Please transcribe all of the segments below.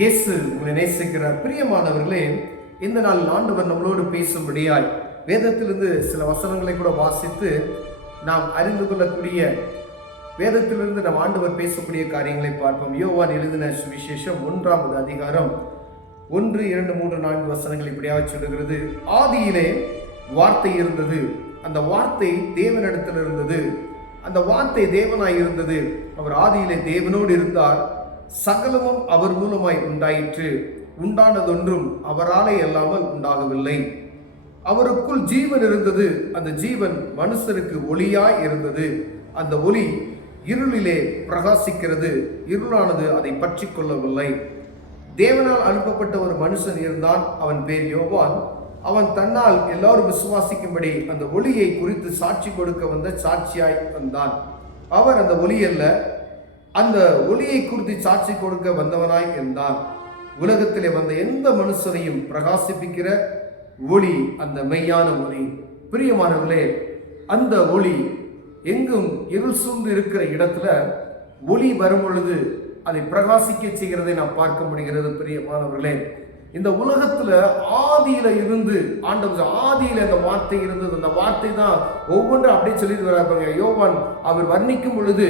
இயேசு உங்களை நேசிக்கிறார். பிரியமானவர்களே, இந்த நாள் ஆண்டவர் நம்மளோடு பேசும்படியாய் வேதத்திலிருந்து சில வசனங்களை கூட வாசித்து நாம் அறிந்து கொள்ளக்கூடிய, வேதத்திலிருந்து நம் ஆண்டவர் பேசக்கூடிய காரியங்களை பார்ப்போம். யோவான் எழுதின சுவிசேஷம் 1ஆம் அதிகாரம் 1, 2, 3, 4 வசனங்கள் இப்படியாக சொல்லுகிறது. ஆதியிலே வார்த்தை இருந்தது, அந்த வார்த்தை தேவனிடத்தில் இருந்தது, அந்த வார்த்தை தேவனாய் இருந்தது, அவர் ஆதியிலே தேவனோடு இருந்தார், சகலமும் அவர் மூலமாய் உண்டாயிற்று, உண்டானதொன்றும் அவராலே அல்லாமல் உண்டாகவில்லை. அவருக்குள் ஜீவன் இருந்தது, அந்த ஜீவன் மனுஷருக்கு ஒளியாய் இருந்தது, அந்த ஒளி இருளிலே பிரகாசிக்கிறது, இருளானது அதை பற்றி கொள்ளவில்லை. தேவனால் அனுப்பப்பட்ட ஒரு மனுஷன் இருந்தான், அவன் பேர் யோவான். அவன் தன்னால் எல்லாரும் விசுவாசிக்கும்படி அந்த ஒளியை குறித்து சாட்சி கொடுக்க வந்த சாட்சியாய் வந்தான். அவர் அந்த ஒளி அல்ல, அந்த ஒளியை குறித்து சாட்சி கொடுக்க வந்தவனாய் இருந்தான். உலகத்திலே வந்த எந்த மனுஷனையும் பிரகாசிப்பிக்கிற ஒளி அந்த மெய்யான ஒளி. பிரியமானவர்களே, அந்த ஒளி எங்கும் இருள் சூழ்ந்து இருக்கிற இடத்துல ஒளி வரும் பொழுது அதை பிரகாசிக்க செய்கிறதை நாம் பார்க்க முடிகிறது. பிரியமானவர்களே, இந்த உலகத்துல ஆதியில இருந்து ஆண்டவர் ஆதியில அந்த வார்த்தை இருந்தது, அந்த வார்த்தை தான் ஒவ்வொன்றும் அப்படியே சொல்லிட்டு வராங்க. யோவான் அவர் வர்ணிக்கும் பொழுது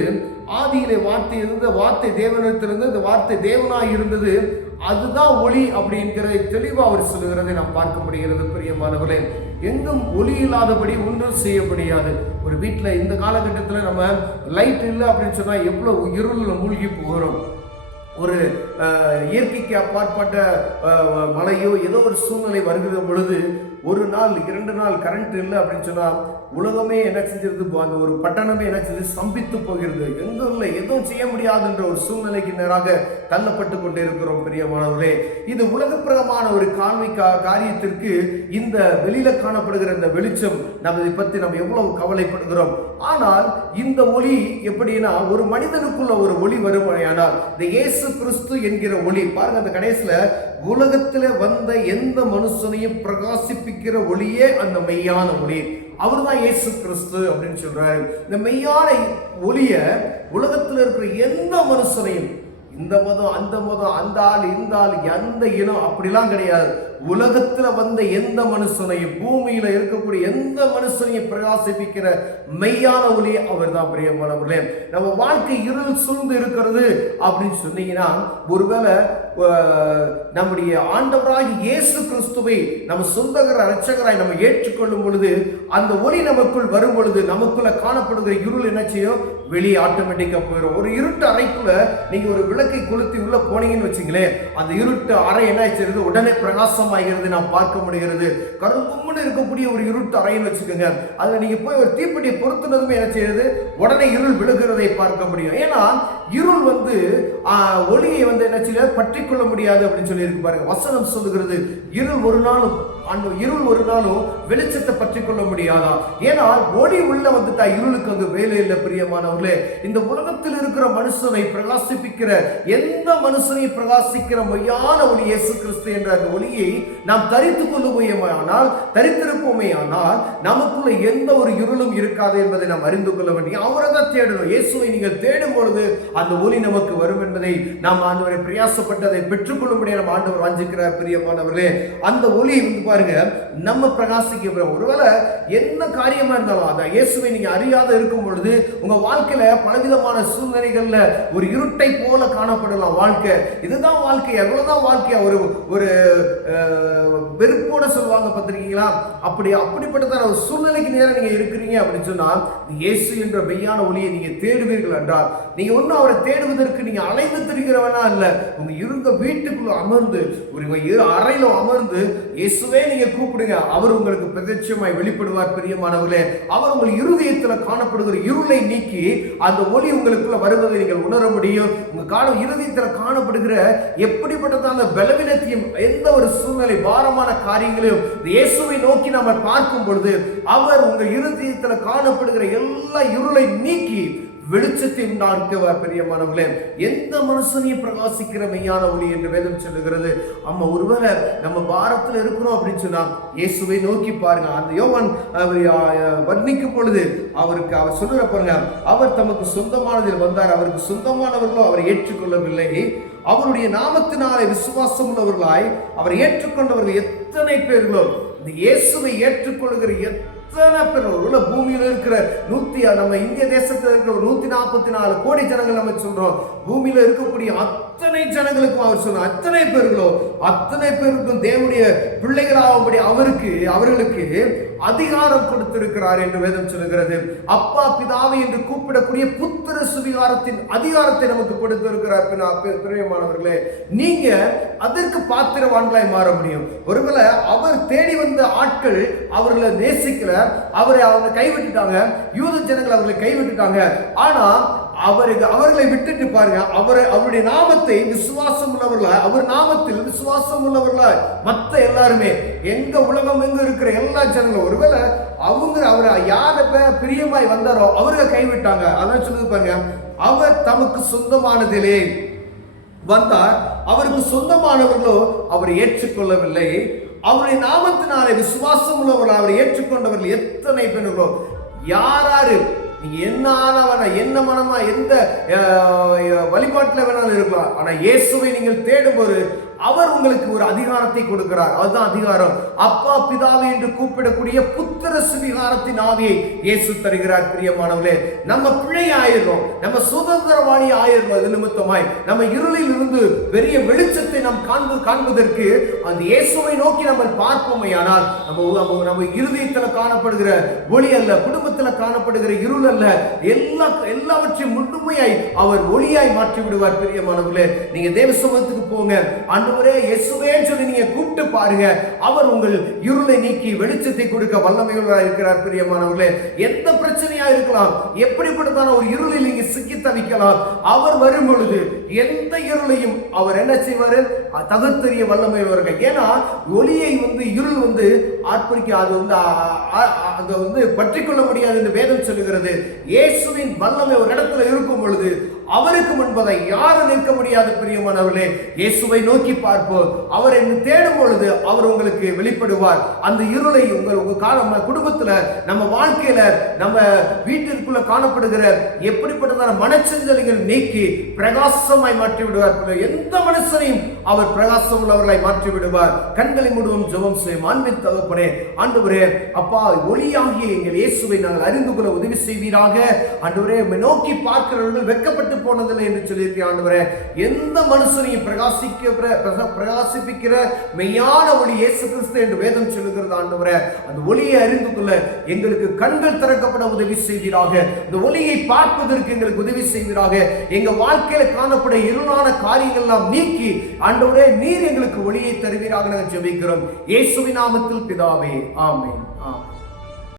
ஆதியிலே வார்த்தை இருந்த வார்த்தை தேவனிடத்திலிருந்து, அந்த வார்த்தை தேவனாய் இருந்தது, அதுதான் ஒளி அப்படிங்கிறதை தெளிவாக அவர் சொல்லுகிறதை நாம் பார்க்க முடிகிறது. பிரியமானவர்களே, எங்கும் ஒளி இல்லாதபடி ஒன்றும் செய்ய முடியாது. ஒரு வீட்டில் இந்த காலகட்டத்தில் நம்ம லைட் இல்லை அப்படின்னு சொன்னால் எவ்வளோ இருளில் மூழ்கி போகிறோம். ஒரு இயற்கைக்கு அப்பாற்பட்ட மழையோ ஏதோ ஒரு சூழ்நிலை வருகிற பொழுது ஒரு நாள் 2 நாள் கரண்ட் இல்லை அப்படின்னு சொன்னால் உலகமே என்ன செஞ்சிருது, அந்த ஒரு பட்டணமே என்ன செஞ்சு ஸ்தம்பித்து போகிறது. எங்கும் இல்லை, எதுவும் செய்ய முடியாதுன்ற ஒரு சூழ்நிலைக்கு நேராக தள்ளப்பட்டு கொண்டே இருக்கிறோம். பிரியமானவர்களே, இது உலகப்பிரகமான ஒரு காரியத்திற்கு இந்த வெளியில காணப்படுகிற இந்த வெளிச்சம் நம்ம இதை பற்றி நம்ம எவ்வளவு கவலைப்படுகிறோம். ஆனால் இந்த ஒளி எப்படின்னா, ஒரு மனிதனுக்குள்ள ஒரு ஒளி வருமானால் இந்த இயேசு கிறிஸ்து என்கிற ஒளி பாருங்க, அந்த கடைசியில உலகத்துல வந்த எந்த மனுஷனையும் பிரகாசிப்பிக்கிற ஒளியே அந்த மெய்யான ஒளி. அவர் தான் இயேசு கிறிஸ்து அப்படின்னு சொல்றாரு. இந்த மெய்யான ஒளிய உலகத்தில் இருக்கிற எந்த மனுஷனையும், இந்த மதம் அந்த மதம், அந்த ஆள் இந்த ஆள், எந்த இனம் அப்படிலாம் கிடையாது. உலகத்துல வந்த எந்த மனுஷனையும், பூமியில இருக்கக்கூடிய எந்த மனுஷனையும் பிரகாசிப்பிக்கிற மெய்யான ஒளி அவர் தான். பிரியமானவர்களே, நம்ம வாழ்க்கை இருள் சூழ்ந்து இருக்கிறது அப்படின்னு சொன்னீங்கன்னா, ஒருவேளை நம்முடைய ஆண்டவராகி இயேசு கிறிஸ்துவை நம்ம சொந்தகர இரட்சகராய் நம்ம ஏற்றுக்கொள்ளும் பொழுது, அந்த ஒளி நமக்குள் வரும் பொழுது நமக்குள்ள காணப்படுகிற இருள் என்ன செய்யும், வெளியே ஆட்டோமேட்டிக்கா போயிடும். ஒரு இருட்டு அறைக்குள்ள நீங்க ஒரு விளக்கை கொளுத்தி உள்ள போனீங்கன்னு வச்சுங்களேன், அந்த இருட்டு அறை என்ன ஆயிடுச்சு, உடனே பிரகாசம் ஆகிறது நாம் பார்க்க முடிகிறது. கருங்கும்னு இருக்கக்கூடிய ஒரு இருட்டு அறைன்னு வச்சுக்கோங்க, அதுல நீங்க போய் ஒரு தீப்பெட்டியை பொருத்துனதுமே என்ன செய்யுது, உடனே இருள் விழுகிறதை பார்க்க முடியும். ஏன்னா இருள் ஒளியை என்ன செய்ய பற்றி கொள்ள முடியாது அப்படின்னு சொல்லி இருக்கு பாருங்க. வசனம் சொல்லுகிறது, இருள் ஒரு நாளும் வெளிச்சத்தை பற்றி கொள்ள முடியாதா? ஏன்னா ஒளி உள்ள வந்துட்டா இருளுக்கு அங்கு வேலை இல்லை. பிரியமானவர்களே, இந்த உலகத்தில் இருக்கிற மனுஷனை பிரகாசிப்பிக்கிற எந்த மனுஷனையும் பிரகாசிக்கிற மையான ஒளி இயேசு கிறிஸ்து என்ற அந்த ஒளியை நாம் தரித்திருப்போமே ஆனால் நமக்குள்ள எந்த ஒரு இருளும் இருக்காது என்பதை நாம் அறிந்து கொள்ள வேண்டும். அவரை தான் தேடணும். இயேசுவை நீங்கள் தேடும் பொழுது அந்த ஒளி நமக்கு வரும் என்பதை நாம் ஆண்டவரை பிரயாசப்பட்டு அதை பெற்றுக்கொள்ளும்படியாக நம்ம ஆண்டவர் வாஞ்சிக்கிறார். பிரியமானவர்களே, அந்த ஒளி பாருங்க நம்ம பிரகாசிக்க. ஒருவேளை என்ன காரியமா இருந்தாலும் அந்த இயேசுவை நீங்க அறியாத இருக்கும் பொழுது உங்க வாழ்க்கையில பலவிதமான சூழ்நிலைகள்ல ஒரு இருட்டை போல காணப்படலாம். வாழ்க்கை இதுதான் வாழ்க்கை, எவ்வளவுதான் வாழ்க்கையா ஒரு வெறுப்போட சொல்லுவாங்க பார்த்திருக்கீங்களா? அப்படிப்பட்டதான ஒரு சூழ்நிலைக்கு நேரம் நீங்க இருக்கிறீங்க அப்படின்னு சொன்னா, இயேசு என்ற மெய்யான ஒளியை நீங்க தேடுவீர்கள் என்றால், நீங்க ஒன்னும் அவரை தேடுவதற்கு நீங்க அலைந்து திரிகிறவனா இல்ல, உங்க இருந்த வீட்டுக்குள்ள அமர்ந்து ஒரு அறையில அமர்ந்து இயேசுவே நீங்க கூப்பிடுங்க, அவர் உங்களுக்கு பிரத்யட்சமாய் வெளிப்படுவார். பிரியமானவர்களே, அவர் உங்கள் இருதயத்தில் காணப்படுகிற இருளை நீக்கி அந்த ஒளி உங்களுக்குள்ள வருவதை நீங்கள் உணர முடியும். உங்க இருதயத்தில் காணப்படுகிற எப்படிப்பட்டதான பலவீனத்தையும், எந்த ஒரு சூழ்நிலை பாரமான காரியங்களையும் இயேசுவை நோக்கி நாம் பார்க்கும் பொழுது அவர் உங்கள் இருதயத்தில் காணப்படுகிற எல்லா இருளை நீக்கி வெளிச்சத்தை உண்டாக்குவார். பிரியமானவர்களே, எந்த மனுஷனையும் பிரகாசிக்கிற மெய்யான ஒளி என்று வேதம் சொல்லுகிறது. அம்மா, ஒருவேளை நம்ம பாரத்தில் இருக்கிறோம் அப்படின்னு சொன்னா இயேசுவை நோக்கி பாருங்க. அந்த யோவான் அவர் வர்ணிக்கும் பொழுது அவர் சொல்லுற பாருங்க, அவர் தமக்கு சொந்தமானதில் வந்தார், அவருக்கு சொந்தமானவர்களோ அவரை ஏற்றுக்கொள்ளவில்லை. அவருடைய நாமத்தினாலே விசுவாசம் உள்ளவர்களாய் அவரை ஏற்றுக்கொண்டவர்கள் எத்தனை பேர்களோ, இந்த இயேசுவை ஏற்றுக்கொள்கிற எத்தனை பேர் பூமியில் இருக்கிற நம்ம இந்திய தேசத்தில் இருக்கிற 144 கோடி ஜனங்கள் நம்ம சொல்றோம். பூமியில இருக்கக்கூடிய அத்தனை ஜனங்களுக்கும் அவர் சொன்ன அத்தனை பேர்களோ அத்தனை பேருக்கும் தேவனுடைய பிள்ளைகளாகும்படி அவர்களுக்கு அதிகாரம் கொடுத்திருக்கிறார் என்று வேதம் சொல்லுகிறது. அப்பா பிதாவை என்று கூப்பிடக்கூடிய புத்திர சுவிகாரத்தின் அதிகாரத்தை நமக்கு கொடுத்திருக்கிறார். பிரியமானவர்களே, நீங்க அதற்கு பாத்திரவான்களாய் மாற முடியும். ஒருவேளை அவர் தேடி வந்த ஆட்கள் அவர்களை நேசிக்கல, அவங்க கைவிட்டுட்டாங்க, யூத ஜனங்கள் அவர்களை கைவிட்டுட்டாங்க. ஆனா அவர்களை விட்டுட்டு பாருங்க, அவருடைய நாமத்தை விசுவாசம் உள்ளவர்களா, அவர் நாமத்தில் விசுவாசம் உள்ளவர்களா மற்ற எல்லாருமே எங்க உலகம் எங்க இருக்கிற எல்லா ஜனங்களும், ஒருவேளை அவர் யார பிரியமாய் வந்தாரோ அவர்கள் கைவிட்டாங்க. அதான் சொல்லுது பாருங்க, அவர் தமக்கு சொந்தமானதிலே வந்தார், அவருக்கு சொந்தமானவர்களோ அவரை ஏற்றுக்கொள்ளவில்லை. அவருடைய நாமத்தினாலே விசுவாசம் உள்ளவர்கள் அவரை ஏற்றுக்கொண்டவர்கள் எத்தனை பேர்களோ. யாராரு நீங்க என்ன ஆனவனா, என்ன மனமா, எந்த வழிபாட்டில் வேணாலும் இருக்கலாம், ஆனா இயேசுவை நீங்கள் தேடும்போது அவர் உங்களுக்கு ஒரு அதிகாரத்தை கொடுக்கிறார். அதுதான் அதிகாரம். அப்பா பிதாவை என்று கூப்பிடக்கூடிய புத்திர சுவிகாரத்தின் ஆவியை இயேசு தருகிறார். பிரியமானவர்களே, நம்ம பிழை ஆயிரும், நம்ம சுதந்திரவாளி ஆயிரும். அது நிமித்தமாய் நம்ம இருளில் இருந்து பெரிய வெளிச்சத்தை நாம் காண்பதற்கு அந்த இயேசுவை நோக்கி நம்ம பார்ப்போமையானால் நம்ம இருதயத்தில் காணப்படுகிற ஒளி அல்ல, குடும்பத்தில் காணப்படுகிற இருள் அல்ல, எல்லாவற்றையும் முழுமையாய் அவர் ஒளியாய் மாற்றி விடுவார். பிரியமானவர்களே, நீங்க தேவ சமூகத்துக்கு போங்க, இயேசுவே சொல்லி நீங்க கூப்பிட்டு பாருங்க, அவர் உங்கள் இருளை நீக்கி வெளிச்சத்தை கொடுக்க வல்லமையுள்ளவராக இருக்கிறார். பிரியமானவர்களே, எந்த பிரச்சனையா இருக்கலாம், எப்படிப்பட்டதான ஒரு இருளில் நீங்க சிக்கி தவிக்கலாம், அவர் வரும் பொழுது எந்த இருளையும் அவர் என்ன செய்வாரு, தகுத்தறிய வல்லமையுள்ளவர்கள். ஏன்னா ஒளியை இருள் ஆர்ப்பரிக்க அது பற்றிக்கொள்ள முடியாது என்று வேதம் சொல்லுகிறது. இயேசுவின் வல்லமை ஒரு இடத்துல இருக்கும் பொழுது அவருக்கு முன்பதை யாரும் நிற்க முடியாது. பிரியமானவர்களே, இயேசுவை நோக்கி பார்ப்போம். அவர் என்று தேடும் பொழுது அவர் உங்களுக்கு வெளிப்படுவார். அந்த இருளை உங்க குடும்பத்துல, நம்ம வாழ்க்கையில, நம்ம வீட்டிற்குள்ள காணப்படுகிற எப்படிப்பட்டதான மனச்சஞ்சலங்கள் நீக்கி பிரகாசமாய் மாற்றி விடுவார். எந்த மனுஷனையும் அவர் பிரகாசம் உள்ளவர்களாய் மாற்றி விடுவார். கண்களை மூடுவோம், ஜெபம் செய்வோம். அன்பின் தகப்பனே, ஆண்டவரே, அப்பா, ஒளியாகிய எங்கள் இயேசுவை நாங்கள் அறிந்து கொள்ள உதவி செய்வீராக. ஆண்டவரே, நோக்கி பார்க்கிறவர்கள் வெட்கப்பட்டு போனதில்லை என்று சொல்லியிருக்கேன். ஆண்டவரே, எந்த மனுஷனையும் பிரகாசிப்பிக்கிற மெய்யான ஒளி இயேசு கிறிஸ்து என்று வேதம் சொல்லுகிறது. ஆண்டவரே, அந்த ஒளியை அறிந்து கொள்ள எங்களுக்கு கண்கள் திறக்கப்பட உதவி செய்வீராக. இந்த ஒளியை பார்ப்பதற்கு எங்களுக்கு உதவி செய்வீராக. எங்க வாழ்க்கையில காணப்பட இருளான காரியங்கள் எல்லாம் நீக்கி ஆண்டவரே, நீர் எங்களுக்கு ஒளியை தருவீராக நாங்கள் ஜெபிக்கிறோம். இயேசுவின் நாமத்தில் பிதாவே, ஆமென்.